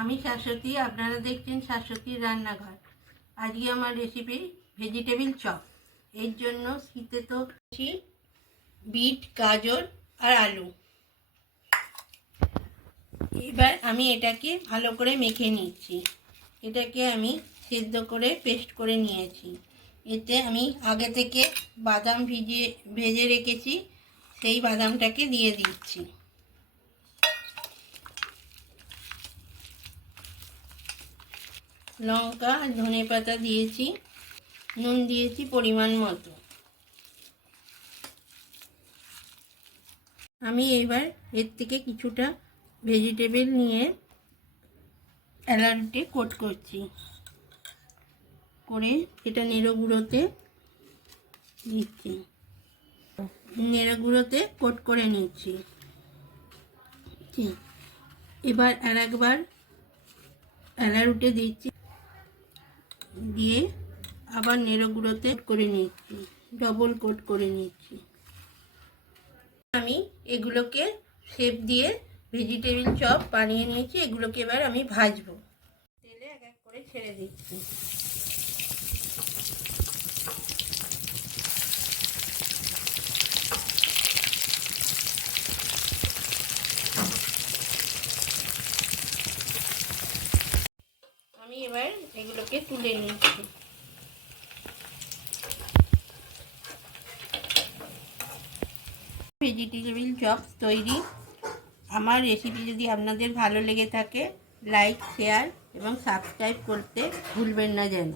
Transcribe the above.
আমি শাশ্বতী, আপনারা দেখছেন শাশ্বতীর রান্নাঘর। আজকে আমার রেসিপি ভেজিটেবিল চপ। এর জন্য শীতে তো বিট, গাজর আর আলু। এবার আমি এটাকে ভালো করে মেখে নিচ্ছি। এটাকে আমি সেদ্ধ করে পেস্ট করে নিয়েছি। এতে আমি আগে থেকে বাদাম ভেজে রেখেছি, সেই বাদামটাকে দিয়ে দিচ্ছি। লঙ্কা আর ধনেপাতা দিয়েছি, নুন দিয়েছি পরিমাণ মতো। আমি এবার এর থেকে কিছুটা ভেজিটেবল নিয়ে অ্যালারুটে কোট করছি, করে এটা নেড়ো গুঁড়োতে দিচ্ছি। নেড়ো গুঁড়োতে কোট করে নিচ্ছি। এবার আর একবার অ্যালারুটে দিচ্ছি, দিয়ে আবার নেড়ো গুঁড়োতে করে নিচ্ছি, ডবল কোট করে নিচ্ছি। আমি এগুলোকে শেপ দিয়ে ভেজিটেবিল চপ বানিয়ে নিয়েছি। এগুলোকে এবার আমি ভাজবো, তেলে এক এক করে ছেড়ে দিচ্ছি। আমি এবার এগুলোকে তুলে নিচ্ছি। ভেজিটেবিল চপ তৈরি। আমার রেসিপি যদি আপনাদের ভালো লেগে থাকে, লাইক, শেয়ার এবং সাবস্ক্রাইব করতে ভুলবেন না যেন।